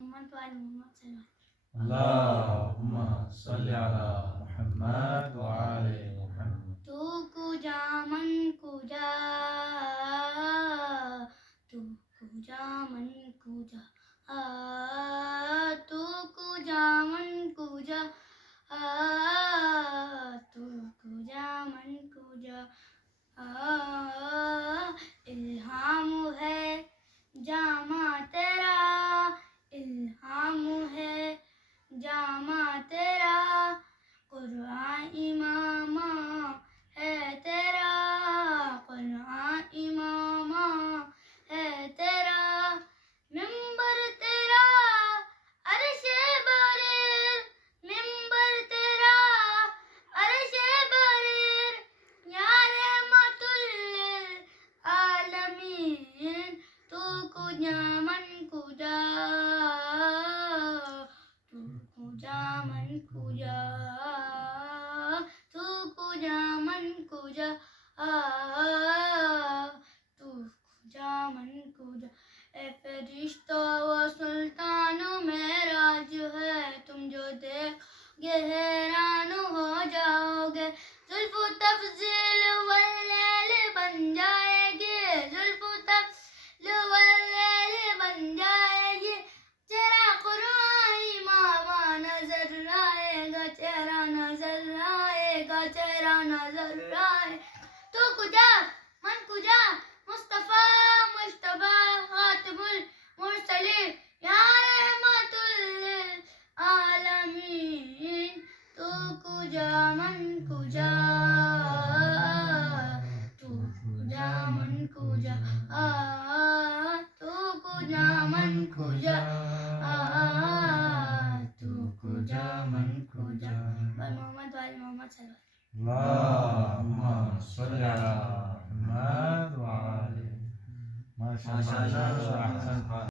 محمد وآل محمد صلی اللہ اللهم صل على محمد وآل محمد. تو کجا من کجا تو کجا من کجا تو کجا من کجا تو کجا من کجا الہام ہے جامع تیرا الہام ہے جامع تیرا قرآن امام ہے تیرا قرآن امام ہے تیرا ممبر تیرا عرش برر ممبر تیرا عرش برر یا رحمت للعالمین تو کجا من کجا تو کجا من کجا تو کجا من کجا تو کجا من کجا اے فرشتہ و سلطان معراج ہے تم جو دیکھ گے حیران ہو جاؤ گے زلف و تفضیل واللیل بن جائے گی زلف و تفضیل واللیل بن جائے گی چہرہ قرآن امام نظر آئے گا چہرہ نظر آئے گا چہرہ نظر آئے تو کجا من کجا مصطفیٰ مجتبی خاتم المرسلین یا رحمت للعالمین تو کجا من کجا تو کجا من کجا تو کجا من کجا تو کجا من کجا محمد وآل محمد صلی اللہ اللهم صل على محمد وآل. ما شاء الله.